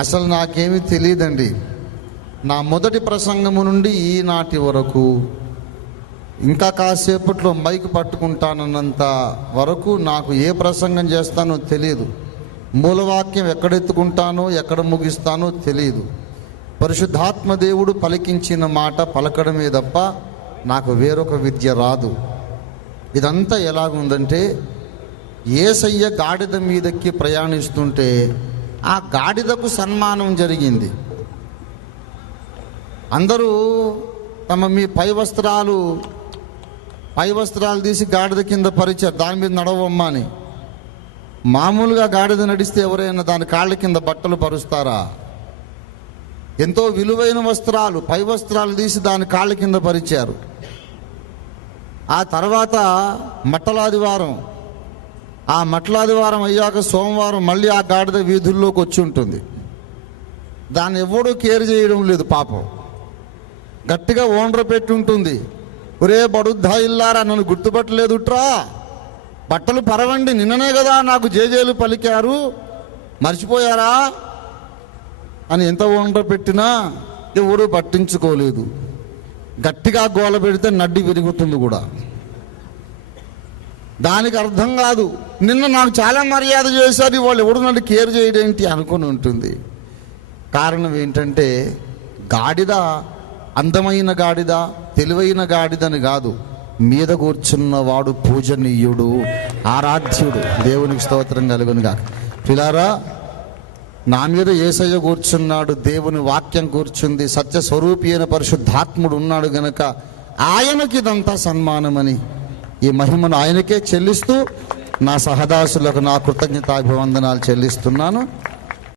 అసలు నాకేమీ తెలియదండి. నా మొదటి ప్రసంగము నుండి ఈనాటి వరకు, ఇంకా కాసేపట్లో మైక్ పట్టుకుంటానన్నంత వరకు నాకు ఏ ప్రసంగం చేస్తానో తెలియదు. మూలవాక్యం ఎక్కడెత్తుకుంటానో ఎక్కడ ముగిస్తానో తెలియదు. పరిశుద్ధాత్మ దేవుడు పలికించిన మాట పలకడమే తప్ప నాకు వేరొక విద్య రాదు. ఇదంతా ఎలాగుందంటే, యేసయ్య గాడిద మీదకి ప్రయాణిస్తుంటే ఆ గాడిదకు సన్మానం జరిగింది. అందరూ మీ పై వస్త్రాలు తీసి గాడిద కింద పరిచారు, దాని మీద నడవమ్మా అని. మామూలుగా గాడిద నడిస్తే ఎవరైనా దాని కాళ్ళ కింద బట్టలు పరుస్తారా? ఎంతో విలువైన వస్త్రాలు, పై వస్త్రాలు తీసి దాని కాళ్ళ కింద పరిచారు. ఆ తర్వాత మట్టలాదివారం అయ్యాక సోమవారం మళ్ళీ ఆ గాడిద వీధుల్లోకి వచ్చి ఉంటుంది. దాన్ని ఎవడూ కేర్ చేయడం లేదు పాపం. గట్టిగా ఓనర్ పెట్టి ఉంటుంది, ఒరే బడుద్దా ఇల్లారా, నన్ను గుర్తుపట్టలేదుట్రా, బట్టలు పరవండి, నిన్ననే కదా నాకు జేజేలు పలికారు, మర్చిపోయారా అని ఎంత ఓనర్ పెట్టినా ఎవరూ పట్టించుకోలేదు. గట్టిగా గోల పెడితే నడ్డి విరుగుతుంది కూడా. దానికి అర్థం కాదు, నిన్న నాకు చాలా మర్యాద చేశారు, వాళ్ళు ఎవడు నన్ను కేర్ చేయడేంటి అనుకుని ఉంటుంది. కారణం ఏంటంటే, గాడిద అందమైన గాడిద, తెలివైన గాడిదని కాదు, మీద కూర్చున్నవాడు పూజనీయుడు, ఆరాధ్యుడు. దేవునికి స్తోత్రం కలుగునుగా. పిల్లారా, నా మీద యేసయ్య కూర్చున్నాడు, దేవుని వాక్యం కూర్చుంది, సత్య స్వరూపి అయిన పరిశుద్ధాత్ముడు ఉన్నాడు గనక ఆయనకి ఇదంతా సన్మానమని ఈ మహిమను ఆయనకే చెల్లిస్తూ నా సహదాసులకు నా కృతజ్ఞతాభివందనాలు చెల్లిస్తున్నాను.